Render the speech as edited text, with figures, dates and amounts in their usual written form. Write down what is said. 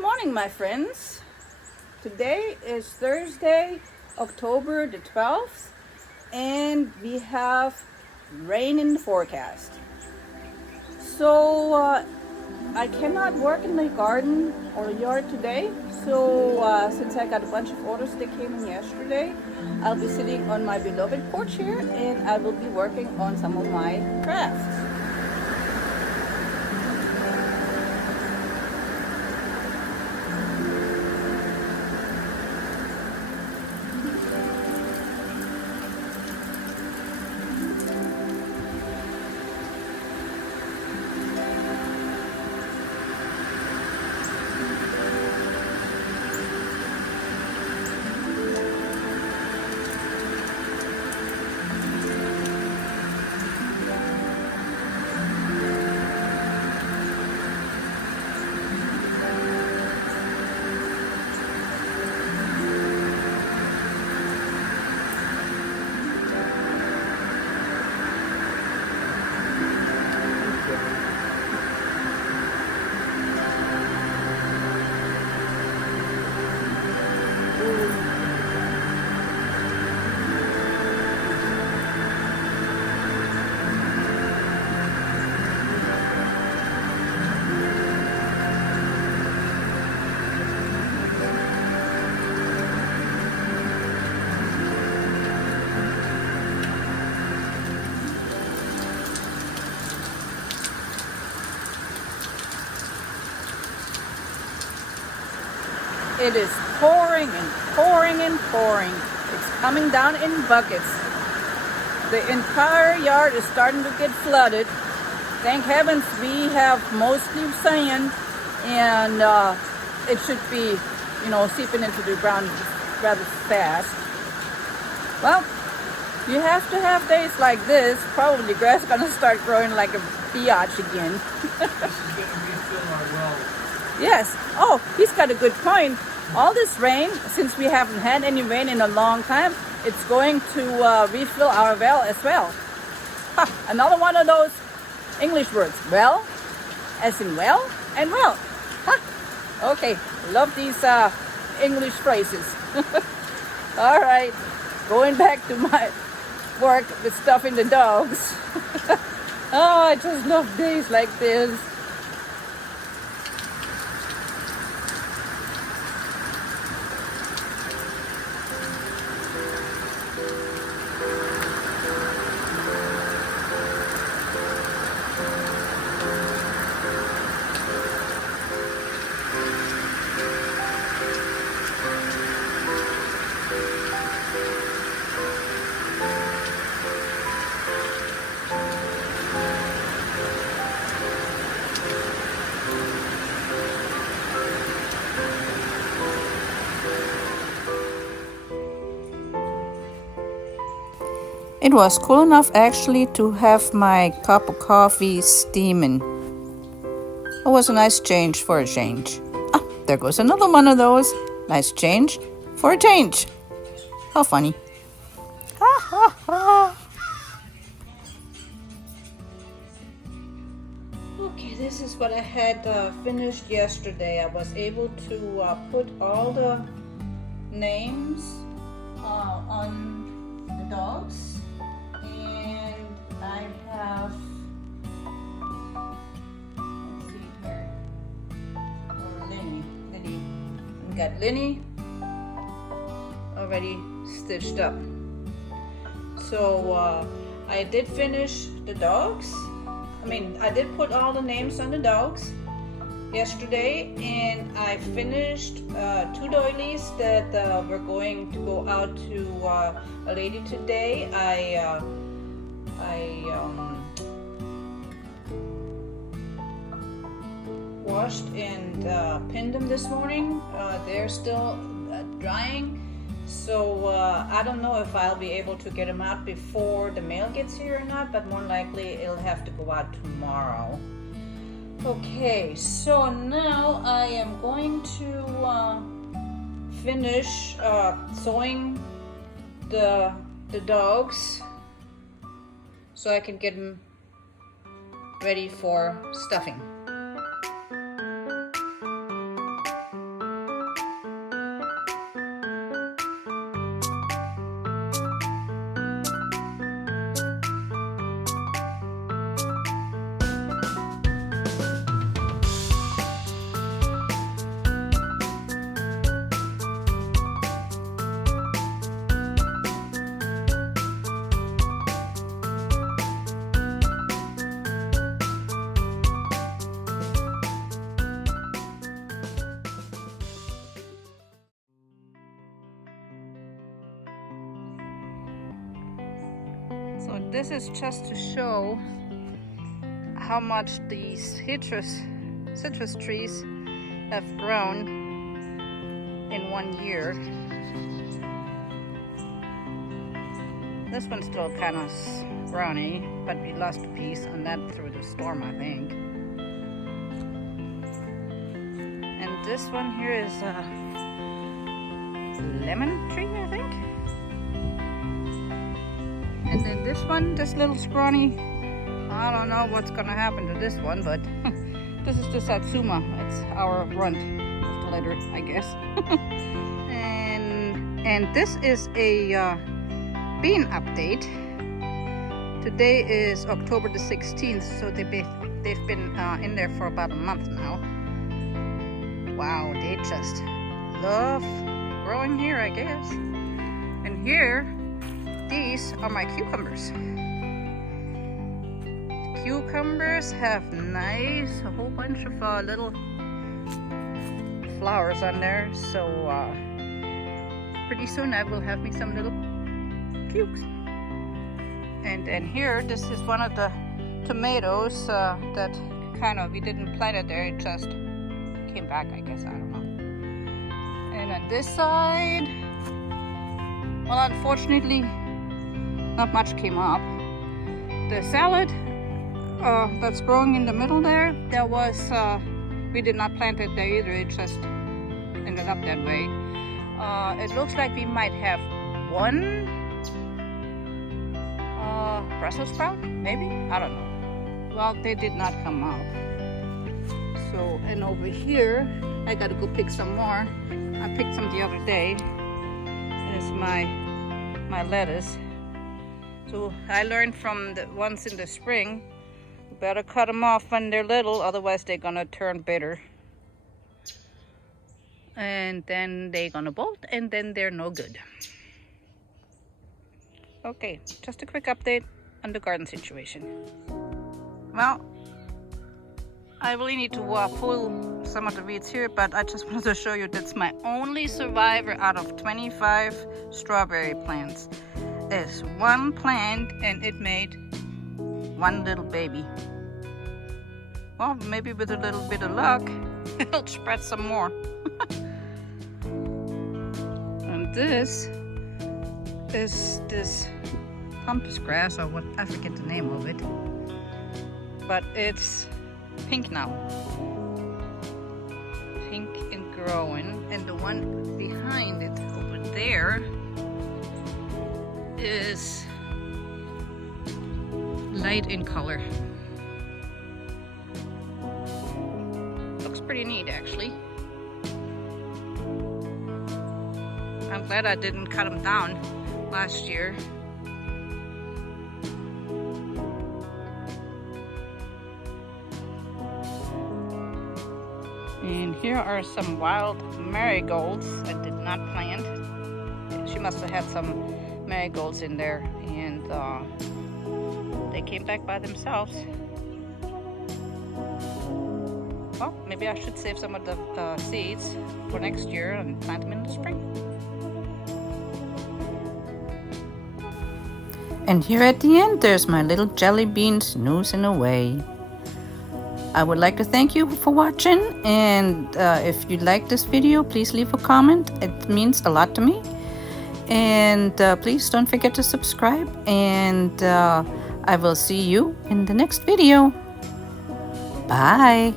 morning, my friends. Today is Thursday, October the 12th, and we have rain in the forecast. So I cannot work in my garden or yard today. So since I got a bunch of orders that came in yesterday, I'll be sitting on my beloved porch here and I will be working on some of my crafts. It is pouring and pouring and pouring. It's coming down in buckets. The entire yard is starting to get flooded. Thank heavens we have mostly sand, and it should be, seeping into the ground rather fast. Well, you have to have days like this. Probably the grass is going to start growing like a biatch again. This is going to refill our wells. Yes. Oh, he's got a good point. All this rain, since we haven't had any rain in a long time, it's going to refill our well as well. Ha, another one of those English words. Well, as in well, and well. Ha. Okay, love these English phrases. All right, going back to my work with stuffing the dogs. Oh, I just love days like this. It was cool enough actually to have my cup of coffee steaming. It was a nice change for a change. Ah, there goes another one of those. Nice change for a change. How funny. Ha ha ha. Okay, this is what I had finished yesterday. I was able to put all the names on the dogs. I have, let's see here, Linny. We got Linny already stitched up. So I did finish the dogs. I did put all the names on the dogs yesterday, and I finished 2 doilies that were going to go out to a lady today. I washed and pinned them this morning. They're still drying, so I don't know if I'll be able to get them out before the mail gets here or not, but more likely it'll have to go out tomorrow. Okay, so now I am going to finish sewing the dogs so I can get them ready for stuffing. this is just to show how much these citrus trees have grown in 1 year. This one's still kind of scrawny, but we lost a piece on that through the storm, I think. And this one here is a lemon tree, I think. And then this one, this little scrawny, I don't know what's gonna happen to this one, but this is the Satsuma. It's our runt of the litter, I guess. and this is a bean update. Today is October the 16th, so they've been in there for about a month now. Wow, they just love growing here, I guess. And here, these are my cucumbers. The cucumbers have nice, a whole bunch of little flowers on there, so pretty soon I will have me some little cukes. And then here, this is one of the tomatoes that kind of, we didn't plant it there, it just came back, I guess, I don't know. And on this side, well, unfortunately, not much came up. The salad that's growing in the middle there, we did not plant it there either, it just ended up that way. It looks like we might have one Brussels sprout, maybe? I don't know. Well, they did not come up. So, and over here, I gotta go pick some more. I picked some the other day. It's my lettuce. So I learned from the ones in the spring, you better cut them off when they're little, otherwise they're gonna turn bitter. And then they're gonna bolt, and then they're no good. Okay, just a quick update on the garden situation. Well, I really need to pull some of the weeds here, but I just wanted to show you that's my only survivor out of 25 strawberry plants. There's one plant and it made one little baby. Well, maybe with a little bit of luck, it'll spread some more. And this is this pampas grass, or what, I forget the name of it. But it's pink now. Pink and growing. And the one behind it over there is light in color. Looks pretty neat, actually. I'm glad I didn't cut them down last year. And here are some wild marigolds I did not plant. She must have had some marigolds in there, and they came back by themselves. Well, maybe I should save some of the seeds for next year and plant them in the spring. And here at the end, there's my little jelly bean snoozing away. I would like to thank you for watching, and if you like this video, please leave a comment. It means a lot to me. And please don't forget to subscribe, and I will see you in the next video. Bye.